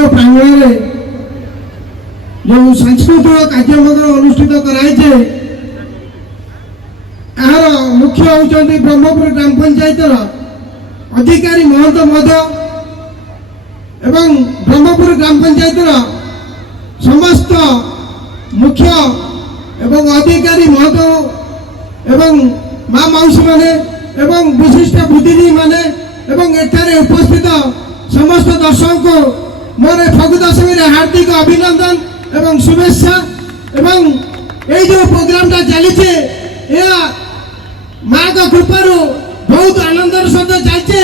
विद्यालय प्रांगण में जो सांस्कृतिक कार्यक्रम अनुष्ठित कराई यार मुख्य होती ब्रह्मपुर ग्राम पंचायत अधिकारी महंत एवं ब्रह्मपुर ग्राम पंचायत समस्त मुख्य एवं अधिकारी महंत एवं माँ मौसी माने एवं विशिष्ट बुद्धिजीवी माने एवं एठारे उपस्थित समस्त दर्शक को मोर फगु दशमी हार्दिक अभिनंदन एवं शुभेच्छा एवं ये जो प्रोग्राम चली माँ का कृपार बहुत आनंदर सहित चलचे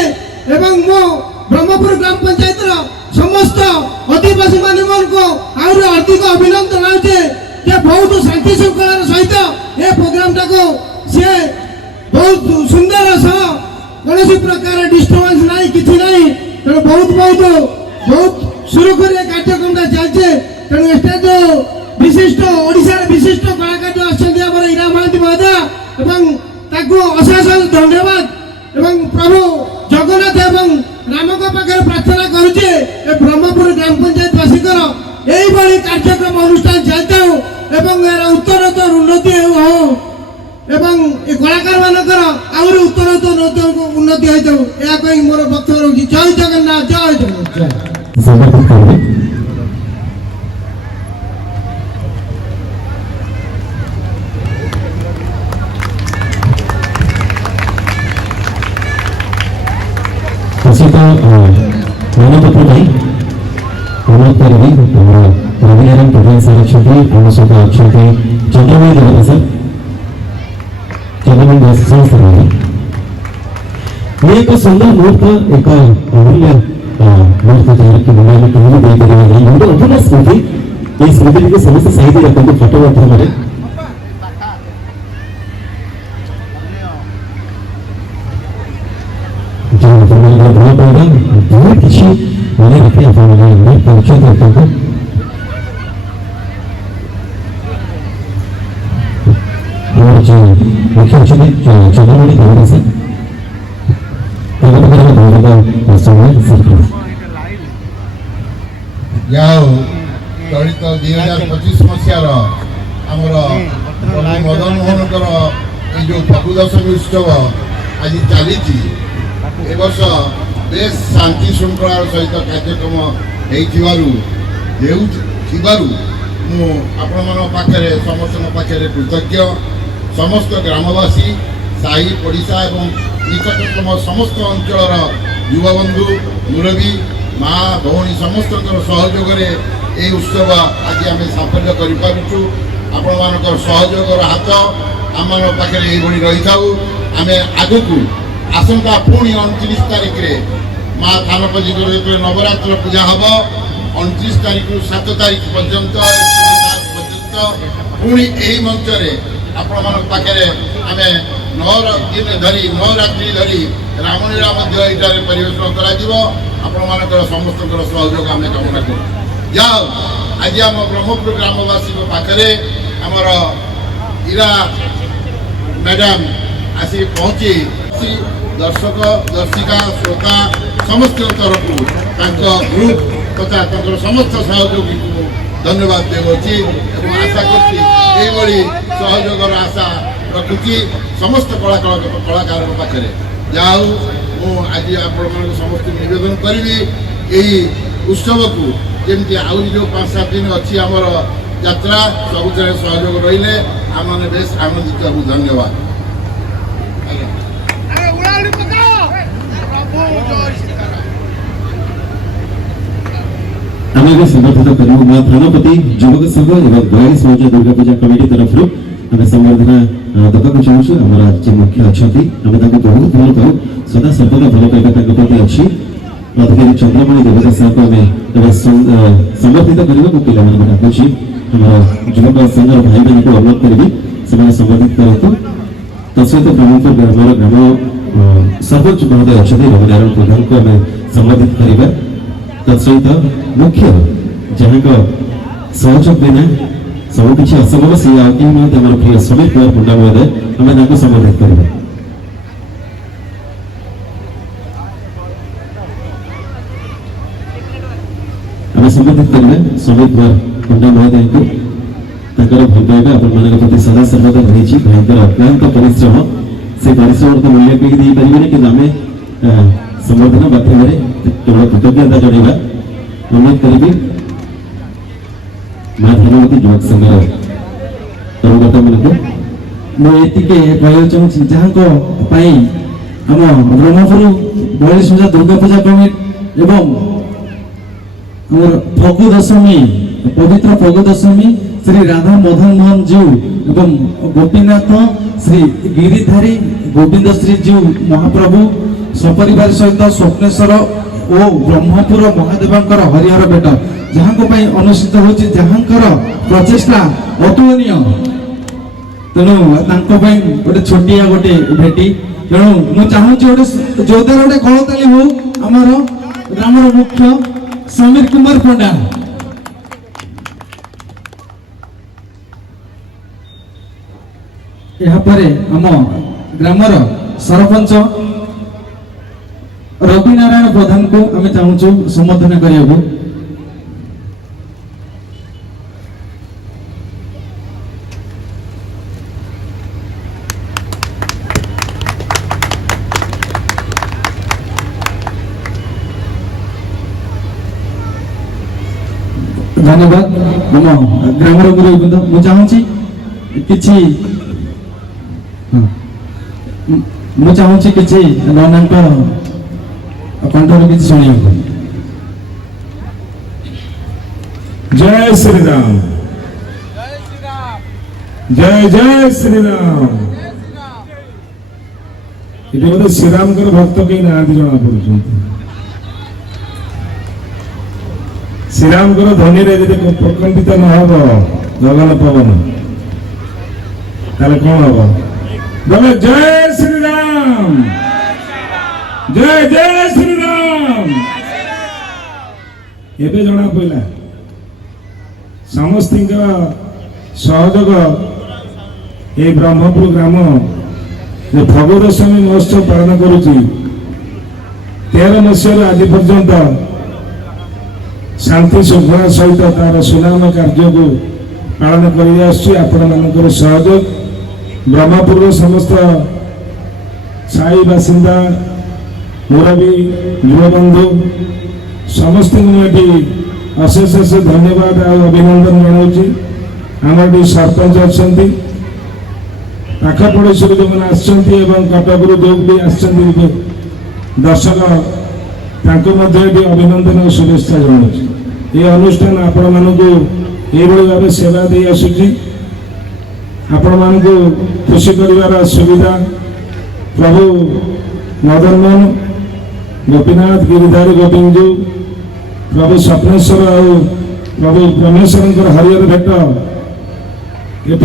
एवं मो ब्रह्मपुर ग्राम पंचायत समस्त आदिवासी मान को हार्दिक अभिनंदन जनाऊे बहुत शांति श्रृंखलार सहित ये प्रोग्राम टाको सी बहुत सुंदर सह कौन प्रकार डिस्टर्बांस ना कि तेणु बहुत बहुत बहुत सुरखुरी कार्यक्रम चलचे तेणु एटा जो विशिष्ट ओडिशार विशिष्ट कलाकार जो आम ईरा महांती महोदय एवं अशेष धन्यवाद एवं प्रभु जगन्नाथ एवं राम पाखे प्रार्थना करुचे ब्रह्मपुर ग्राम पंचायत वासिकर यही कार्यक्रम अनुष्ठान चलता एवं यार उत्तरोत्तर उन्नति हो एवं कलाकार मानकर आहरी उत्तरोत्तर उन्नति हो मोर वक्तव्य रही जय जगन्नाथ जय जगन्नाथ मानपत्र नहीं अनुरोध करी रविनारायण प्रधान सर अच्छा सहित अच्छा चंद्रमणि देवता सर चंद्रमणि सर ये एक सुंदर मुहूर्त एक अमूल्य मुहूर्त जहाँ की मुंबई में कहीं भी देकर अधुना स्मृति ये स्मृति के समस्त साहित्य रखते फोटो माध्यम बहुत किसी मैंने रखे मैं परिचय करता हूँ और जो मुख्य अतिथि चंद्रमणि देवता सर समय जाओ चलित 2025 मसीहार आमर मदन मोहन ये जो फगु दशमी उत्सव आज चली वर्ष बेस शांति श्रृंखलार सहित कार्यक्रम पाखे समस्त पाखे कृतज्ञ समस्त ग्रामवासी साही पड़िशा और निकटतम समस्त अंचल युवबंधु मुरबी माँ भौणी समस्त सहयोग ये उत्सव आज आम साफल्य करूँ आपण सहयोगर हाथ आम पाखे रही था आम आगु आसंता पुणी 29 तारिख रे माँ थानपजी नवरात्र पूजा हम 29 तारिख 7 तारिख पर्यंत पुणी यही मंच आपण पाखे आम 9 दिन धरी 9 रात्रि धरी रामलीला परिवेशन कर समस्त सहयोग आम कामना कर जाओ आज आम ब्रह्मपुर ग्रामवासी पाखे आमर ईरा मैडम आसी पहुँची दर्शक दर्शिका श्रोता समस्त तरफ ग्रुप तथा समस्त सहयोगी को धन्यवाद देवची आशा करती सहयोगर आशा रखुची समस्त कलाकार पाखे जाऊ आज आप समस्त निवेदन करी यही उत्सव को जमी आहरी जो 5-7 दिन अच्छी आमर यात्रा सब सहयोग रही आम मैंने बेस आनंदित हूँ धन्यवाद आम समर्थित करूँ माँ थानपति युवक संघ और 42 मौजा दुर्गा पूजा कमिटी तरफ आम संबर्धना देवाक चाहूँ आम जे मुख्य अच्छा आम बहुत भल पाऊ सदा सर्वदा भल पाइबा प्रति अच्छी अधिकारी चंद्रमणि देवता साहब को आम समर्थित करने को पिला डाकुची आम युवक संघर भाई मान को अनुरोध करी से संबोधित करतु तत्सहित ब्रह्मपुर ग्रामर ग्राम सरपंच महोदय अच्छा रविनारायण प्रधान को आम संबोधित करवा तत्सहित मुख्य जहाँ सहयोग बिना सबकि असंभव सी आम प्रिय समीर कुमार पंडा महोदय आम संबोधित करवा ଆମେ ସମ୍ବୋଧିତ କରିବା ସମୀର କୁମାର ପଣ୍ଡା ମହୋଦୟଙ୍କୁ। ତାଙ୍କର ଭଲ ପାଇବା ଆପଣମାନଙ୍କ ପ୍ରତି ସଦା ସର୍ବଦା ରହିଛି। ଭାଇଙ୍କର ଅକ୍ଲାନ୍ତ ପରିଶ୍ରମ, ସେ ପରିଶ୍ରମର ତ ମୂଲ୍ୟ କେହି ଦେଇପାରିବେନି, କିନ୍ତୁ ଆମେ ସମ୍ବର୍ଦ୍ଧନା ମାଧ୍ୟମରେ କେବଳ କୃତଜ୍ଞତା ଜଣାଇବା। ଅନୁରୋଧ କରିବି ମା ଧନବତୀ ଯୁବକ ସଂଘର କର୍ମକର୍ତ୍ତାମାନଙ୍କୁ। ମୁଁ ଏତିକି କହିବାକୁ ଚାହୁଁଛି ଯାହାଙ୍କ ପାଇଁ ଆମ ବ୍ରହ୍ମପୁର ବଳି ସୂଜା ଦୁର୍ଗା ପୂଜା କମିଟି ଏବଂ ଆମର ଫଗୁ ଦଶମୀ ପବିତ୍ର ଫଗୁ ଦଶମୀ ଶ୍ରୀ ରାଧା ମଦନ ମୋହନ ଜୀଉ ଏବଂ ଗୋପୀନାଥ ଶ୍ରୀ ଗିରିଧାରୀ ଗୋବିନ୍ଦ ଶ୍ରୀ ଜୀଉ ମହାପ୍ରଭୁ ସପରିବାର ସହିତ ସ୍ୱପ୍ନେଶ୍ୱର ଓ ବ୍ରହ୍ମପୁର ମହାଦେବଙ୍କର ହରିହର ଭେଟ ଯାହାଙ୍କ ପାଇଁ ଅନୁଷ୍ଠିତ ହେଉଛି, ଯାହାଙ୍କର ପ୍ରଚେଷ୍ଟା ଅତୁଳନୀୟ। ତେଣୁ ତାଙ୍କ ପାଇଁ ଗୋଟେ ଛୋଟିଆ ଗୋଟେ ଭେଟି। ତେଣୁ ମୁଁ ଚାହୁଁଛି ଗୋଟେ ଯୋରଦାର ଗୋଟେ କଳତାଳି ହଉ ଆମର ଗ୍ରାମର ମୁଖ୍ୟ ସମୀର କୁମାର ପଣ୍ଡା। ଏହାପରେ ଆମ ଗ୍ରାମର ସରପଞ୍ଚ ରବି ନାରାୟଣ ପ୍ରଧାନଙ୍କୁ ଆମେ ଚାହୁଁଛୁ ସମ୍ବୋଧନ କରିବାକୁ। ଧନ୍ୟବାଦ। ଆମ ଗ୍ରାମର ଗୁରୁବୃନ୍ଦ, ମୁଁ ଚାହୁଁଛି କିଛି ନନାଙ୍କ କଣ୍ଠରୁ କିଛି ଶୁଣିବାକୁ। जय श्री राम, जय जय श्री राम। ये बोधे श्रीराम भक्त कहीं ना जना पड़ श्रीराम ध्वनि प्रकम्पित न हम गगन पवन ताले कौन हम बोले जय श्री राम, जय जय श्री राम। एबे जना पड़ा समस्त सहयोग ये ब्रह्मपुर ग्राम जो फगु दशमी महोत्सव पालन करुच्ची 13 मसीह आज पर्यंत शांति श्रृंखला सहित तार सुनाम कार्य को पालन कर सहयोग ब्रह्मपुर समस्त साई बासिंदा मुरबी युवबंधु समस्त अशेष अशेष धन्यवाद और अभिनंदन जनाऊँगी। आमर सरपंच अच्छा पाखपड़ोशी जो मैंने कटक जो भी दर्शक अभिनंदन और शुभेच्छा जनाऊँगी। ये अनुष्ठान आपण मानक भाव सेवा दे आसूची आपण मानक खुशी कर सुविधा प्रभु मदन मोहन गोपीनाथ गिरिधारी गोविंद प्रभु स्वप्नेश्वर और प्रभु परमेश्वर हरिहर भेट ये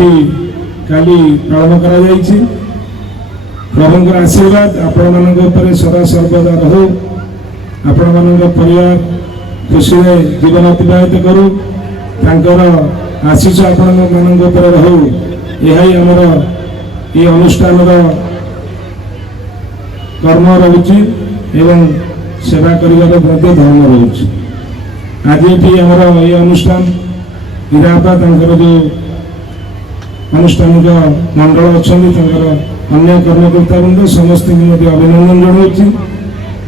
काली पालन कर प्रभुंर आशीर्वाद आपण मान सदा सर्वदा रहू आपण मान परिवार खुशी जीवन अतिबाहित करू आशीष आपण मान रहू यही आमर ये अनुष्ठान कर्म रोचे एवं सेवा कर धर्म रोचे। आज ये ये अनुष्ठान हीरापा जो अनुष्ठानिक मंडल अच्छा अन्य कर्मकर्ता वृंद समस्त अभिनंदन जनाऊँगी।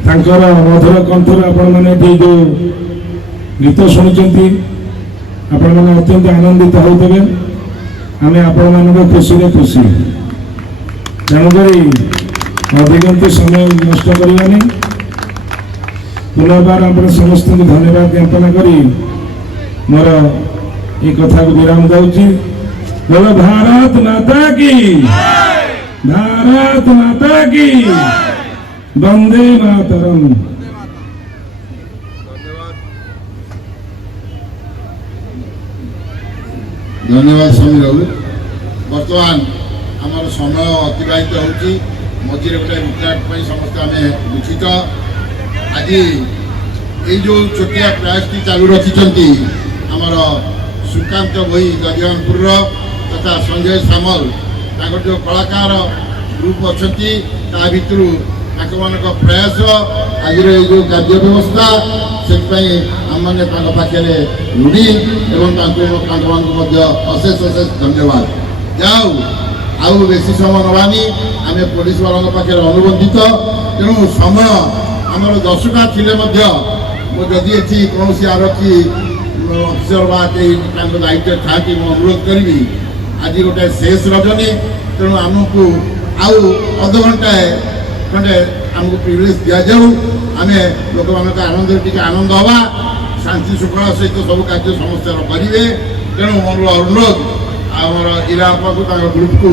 मधुर कंठर आपण मैंने जो गीत शुणुंट आपण मैंने अत्यंत आनंदित होते आम आपण मान खुशी खुशी तेणुक अधिक समय नष्ट करवानी पुनर्बार आप समस्त धन्यवाद ज्ञापन करी मोर ये कथा को विराम दूची। बोलो भारत माता की, भारत माता की, वंदे मातरम। धन्यवाद समीर बाबू। बर्तमान आमर समय अतिबाहित होची मझे गोटे रिटायर्ड समस्त आम दुखित। आज ये जो छोटिया प्रयास चालू रखिंट आमर सुकांत भई गजवानपुर तथा संजय सामल जो कलाकार ग्रुप अच्छा भितर ତାଙ୍କମାନଙ୍କ ପ୍ରୟାସ ଆଜିର ଏଇ ଯେଉଁ କାର୍ଯ୍ୟ ବ୍ୟବସ୍ଥା ସେଥିପାଇଁ ଆମମାନେ ତାଙ୍କ ପାଖରେ ଋଣୀ ଏବଂ ତାଙ୍କମାନଙ୍କୁ ମଧ୍ୟ ଅଶେଷ ଅଶେଷ ଧନ୍ୟବାଦ। ଯାହା ହଉ ଆଉ ବେଶୀ ସମୟ ନେବାନି, ଆମେ ପୋଲିସ ବାଲାଙ୍କ ପାଖରେ ଅନୁବନ୍ଧିତ। ତେଣୁ ସମୟ ଆମର 10ଟା ଥିଲେ ମଧ୍ୟ ମୁଁ ଯଦି ଏଠି କୌଣସି ଆରକ୍ଷୀ ଅଫିସର ବା କେହି ତାଙ୍କ ଦାୟିତ୍ୱରେ ଥାଆନ୍ତି ମୁଁ ଅନୁରୋଧ କରିବି, ଆଜି ଗୋଟେ ଶେଷ ରଜନୀ, ତେଣୁ ଆମକୁ ଆଉ ଅଧଘଣ୍ଟାଏ ଖଣ୍ଡେ ଆମକୁ ପ୍ରିଭିଲେଜ ଦିଆଯାଉ, ଆମେ ଲୋକମାନଙ୍କ ଆନନ୍ଦରେ ଟିକେ ଆନନ୍ଦ ହେବା, ଶାନ୍ତି ଶୃଙ୍ଖଳା ସହିତ ସବୁ କାର୍ଯ୍ୟ ସମସ୍ତେ କରିବେ। ତେଣୁ ମୋର ଅନୁରୋଧ ଆମର ଇରାପାକୁ ତାଙ୍କ ଗ୍ରୁପକୁ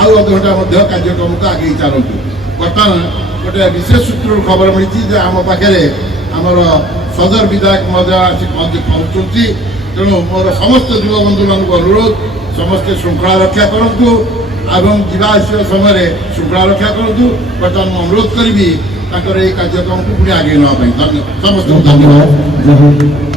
ଆଉ ଅଧଘଣ୍ଟା ମଧ୍ୟ କାର୍ଯ୍ୟକ୍ରମକୁ ଆଗେଇ ଚାଲନ୍ତୁ। ବର୍ତ୍ତମାନ ଗୋଟେ ବିଶେଷ ସୂତ୍ରରୁ ଖବର ମିଳିଛି ଯେ ଆମ ପାଖରେ ଆମର ସଦର ବିଧାୟକ ମହୋଦୟ ଆସି ପହଞ୍ଚୁଛନ୍ତି। ତେଣୁ ମୋର ସମସ୍ତ ଯୁବବନ୍ଧୁମାନଙ୍କୁ ଅନୁରୋଧ, ସମସ୍ତେ ଶୃଙ୍ଖଳା ରକ୍ଷା କରନ୍ତୁ ଏବଂ ଯିବା ଆସିବା ସମୟରେ ଶୃଙ୍ଖଳା ରକ୍ଷା କରନ୍ତୁ। ବର୍ତ୍ତମାନ ମୁଁ ଅନୁରୋଧ କରିବି ତାଙ୍କର ଏହି କାର୍ଯ୍ୟକ୍ରମକୁ ପୁଣି ଆଗେଇ ନେବା ପାଇଁ। ସମସ୍ତଙ୍କୁ ଧନ୍ୟବାଦ। ଧନ୍ୟବାଦ।